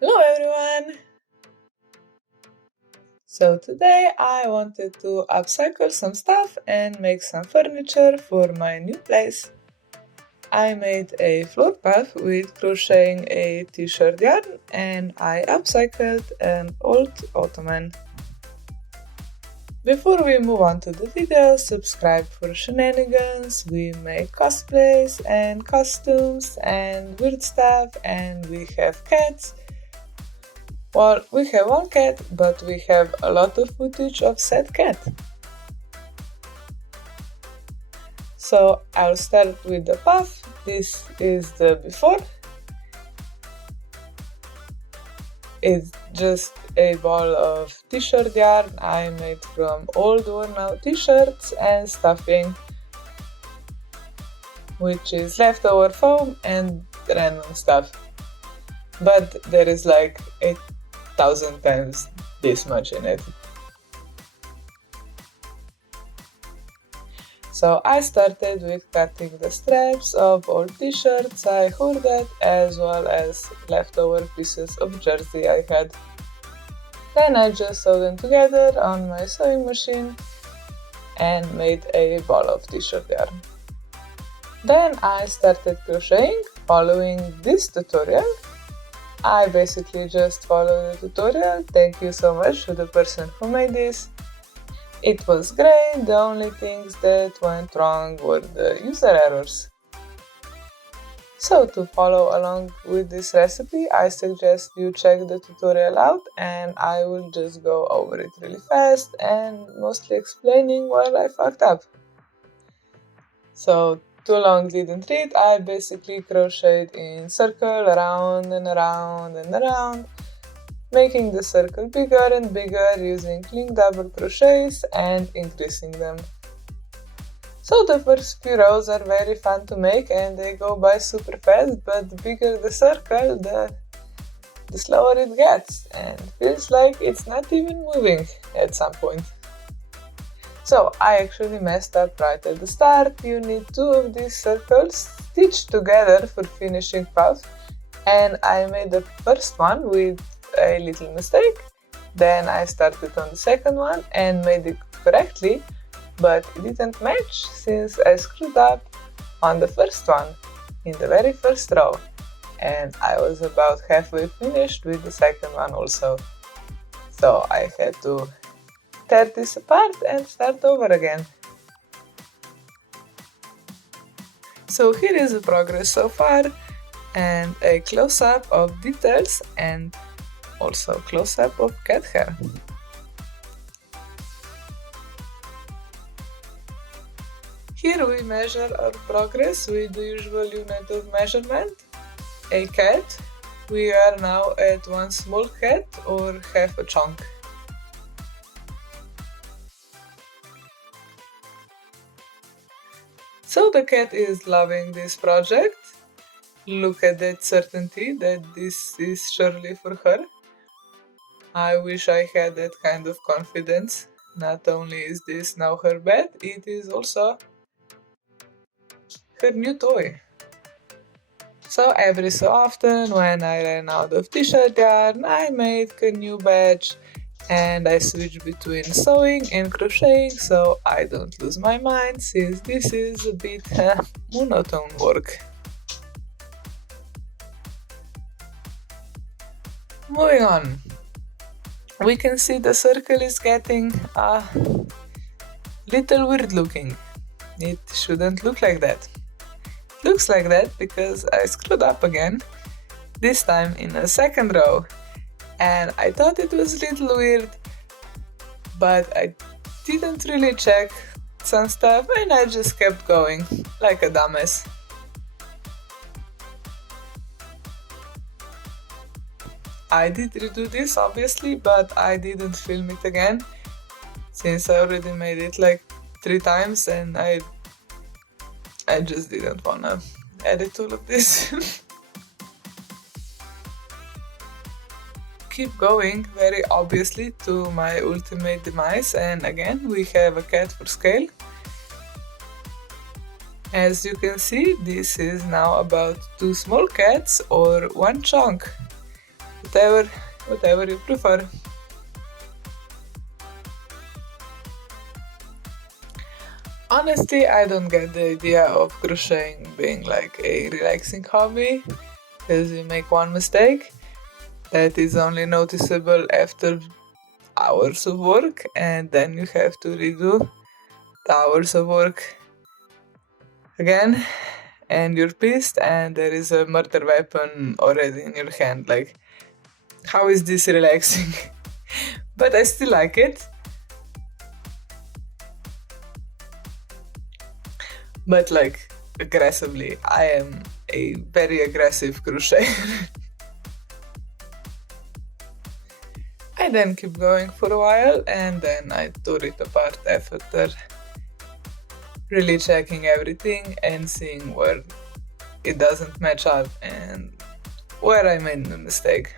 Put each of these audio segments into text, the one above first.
Hello everyone! So today I wanted to upcycle some stuff and make some furniture for my new place. I made a floor path with crocheting a t-shirt yarn and I upcycled an old ottoman. Before we move on to the video, subscribe for shenanigans. We make cosplays and costumes and weird stuff, and we have cats. Well, we have one cat, but we have a lot of footage of said cat. So I'll start with the path. This is the before. It's just a ball of t-shirt yarn I made from old worn out t-shirts and stuffing, which is leftover foam and random stuff. But there is like 8,000 times this much in it. So I started with cutting the straps of old t-shirts I hoarded, as well as leftover pieces of jersey I had. Then I just sewed them together on my sewing machine and made a ball of t-shirt yarn. Then I started crocheting following this tutorial. I basically just followed the tutorial. Thank you so much to the person who made this. It was great, the only things that went wrong were the user errors. So to follow along with this recipe, I suggest you check the tutorial out and I will just go over it really fast and mostly explaining where I fucked up. So too long didn't read, I basically crocheted in circle around and around and around, making the circle bigger and bigger using clean double crochets and increasing them. So the first few rows are very fun to make and they go by super fast, but the bigger the circle, the slower it gets and feels like it's not even moving at some point. So I actually messed up right at the start. You need 2 of these circles stitched together for finishing path, and I made the first one with a little mistake. Then I started on the second one and made it correctly, but it didn't match since I screwed up on the first one in the very first row, and I was about halfway finished with the second one also. So I had to tear this apart and start over again. So here is the progress so far and a close-up of details and also close-up of cat hair. Here we measure our progress with the usual unit of measurement, a cat. We are now at 1 small cat or half a chunk. So the cat is loving this project. Look at that certainty that this is surely for her. I wish I had that kind of confidence. Not only is this now her bed, it is also her new toy. So every so often, when I ran out of t-shirt yarn, I made a new batch and I switch between sewing and crocheting so I don't lose my mind, since this is a bit monotone work. Moving on, we can see the circle is getting a little weird looking. It shouldn't look like that. It looks like that because I screwed up again, this time in a second row. And I thought it was a little weird, but I didn't really check some stuff and I just kept going like a dumbass. I did redo this obviously, but I didn't film it again since I already made it like 3 times and I just didn't wanna edit all of this. Keep going very obviously to my ultimate demise, and again we have a cat for scale. As you can see, this is now about 2 small cats or 1 chunk. whatever you prefer. Honestly, I don't get the idea of crocheting being like a relaxing hobby, because you make one mistake that is only noticeable after hours of work, and then you have to redo the hours of work again, and you're pissed, and there is a murder weapon already in your hand. Like, how is this relaxing? But I still like it. But like, aggressively, I am a very aggressive crocheter. I then keep going for a while, and then I tore it apart after really checking everything and seeing where it doesn't match up and where I made the mistake.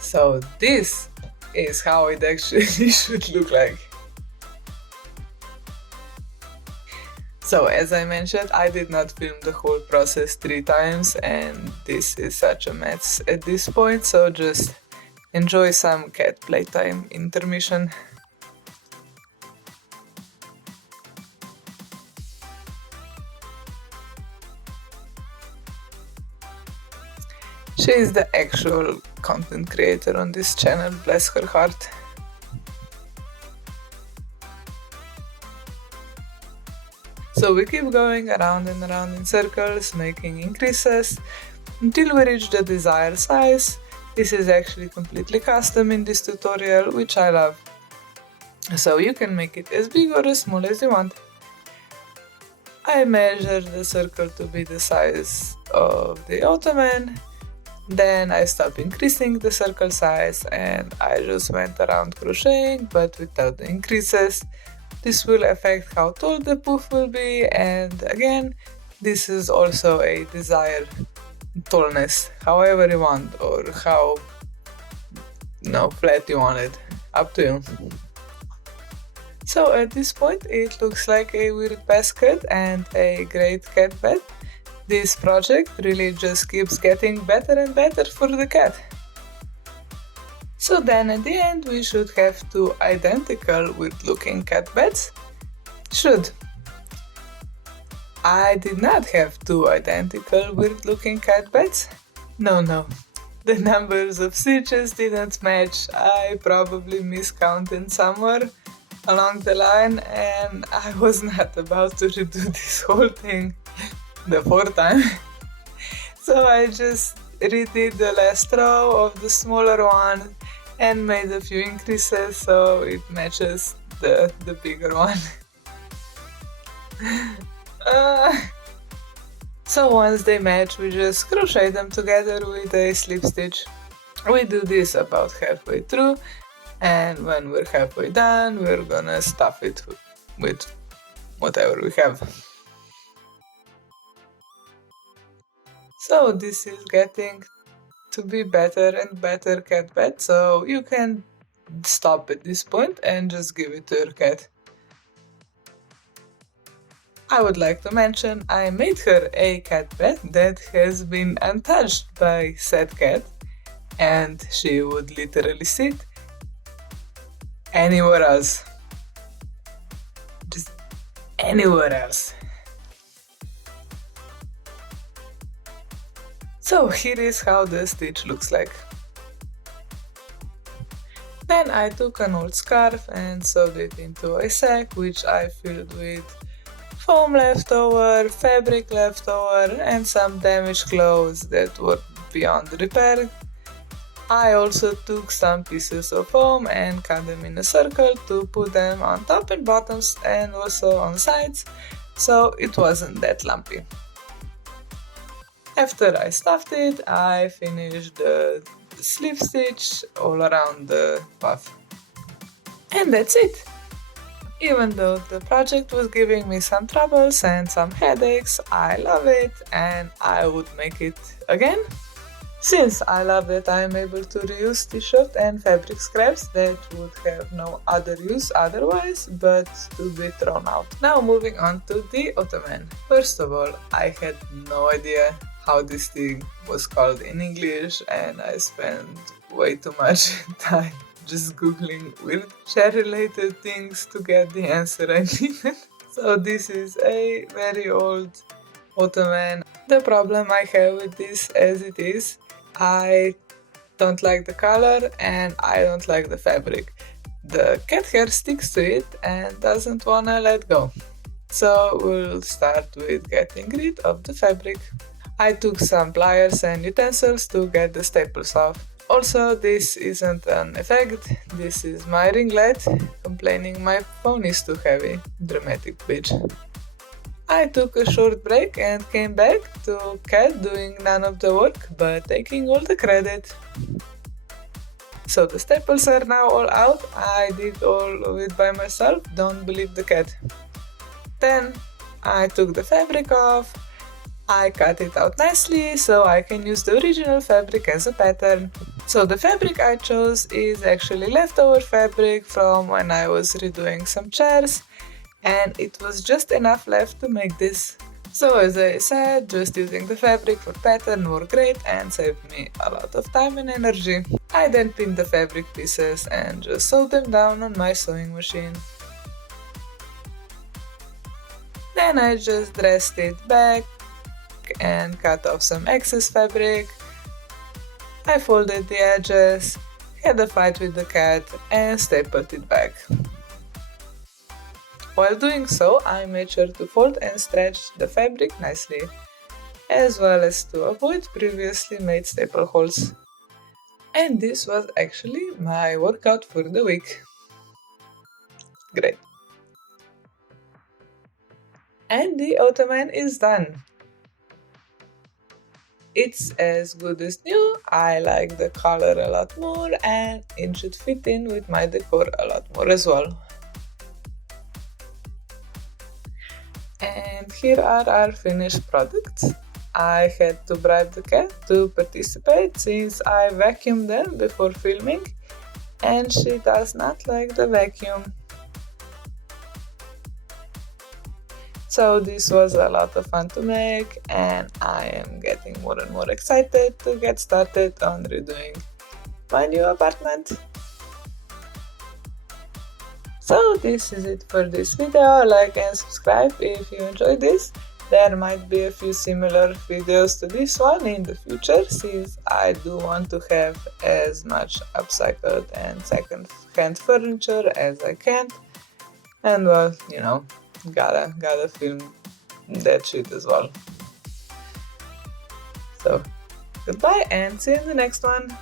So this is how it actually should look like. So as I mentioned, I did not film the whole process 3 times, and this is such a mess at this point, so just enjoy some cat playtime intermission. She is the actual content creator on this channel, bless her heart. So we keep going around and around in circles, making increases, until we reach the desired size. This is actually completely custom in this tutorial, which I love. So you can make it as big or as small as you want. I measure the circle to be the size of the ottoman. Then I stopped increasing the circle size and I just went around crocheting, but without the increases. This will affect how tall the poof will be, and again, this is also a desired tallness, however you want, or how flat you want it, up to you. So at this point it looks like a weird basket and a great cat bed. This project really just keeps getting better and better for the cat. So then at the end we should have 2 identical weird looking cat beds. I did not have 2 identical weird looking cat beds. No, the numbers of stitches didn't match. I probably miscounted somewhere along the line, and I was not about to redo this whole thing the 4th time. So I just redid the last row of the smaller one and made a few increases so it matches the bigger one. So once they match, we just crochet them together with a slip stitch. We do this about halfway through, and when we're halfway done, we're gonna stuff it with whatever we have. So this is getting to be better and better cat bed, so you can stop at this point and just give it to your cat. I would like to mention I made her a cat bed that has been untouched by said cat, and she would literally sit anywhere else. Just anywhere else. So here is how the stitch looks like. Then I took an old scarf and sewed it into a sack, which I filled with foam leftover, fabric leftover, and some damaged clothes that were beyond repair. I also took some pieces of foam and cut them in a circle to put them on top and bottoms and also on sides, so it wasn't that lumpy. After I stuffed it, I finished the slip stitch all around the puff. And that's it! Even though the project was giving me some troubles and some headaches, I love it and I would make it again. Since I love that I am able to reuse t-shirt and fabric scraps that would have no other use otherwise but to be thrown out. Now moving on to the ottoman. First of all, I had no idea how this thing was called in English, and I spent way too much time just googling weird chair related things to get the answer I needed. So this is a very old ottoman. The problem I have with this as it is, I don't like the color and I don't like the fabric. The cat hair sticks to it and doesn't wanna let go. So we'll start with getting rid of the fabric. I took some pliers and utensils to get the staples off. Also, this isn't an effect, this is my ring light complaining my phone is too heavy. Dramatic bitch. I took a short break and came back to Cat doing none of the work but taking all the credit. So the staples are now all out, I did all of it by myself, don't believe the cat. Then I took the fabric off, I cut it out nicely so I can use the original fabric as a pattern. So the fabric I chose is actually leftover fabric from when I was redoing some chairs, and it was just enough left to make this. So as I said, just using the fabric for pattern worked great and saved me a lot of time and energy. I then pinned the fabric pieces and just sewed them down on my sewing machine. Then I just dressed it back and cut off some excess fabric. I folded the edges, had a fight with the cat and stapled it back. While doing so, I made sure to fold and stretch the fabric nicely, as well as to avoid previously made staple holes. And this was actually my workout for the week. Great. And the ottoman is done. It's as good as new, I like the color a lot more and it should fit in with my decor a lot more as well. And here are our finished products. I had to bribe the cat to participate since I vacuumed them before filming and she does not like the vacuum. So this was a lot of fun to make and I am getting more and more excited to get started on redoing my new apartment. So this is it for this video. Like and subscribe if you enjoyed this. There might be a few similar videos to this one in the future since I do want to have as much upcycled and second-hand furniture as I can. And well, you know, gotta film that shit as well. So goodbye and see you in the next one.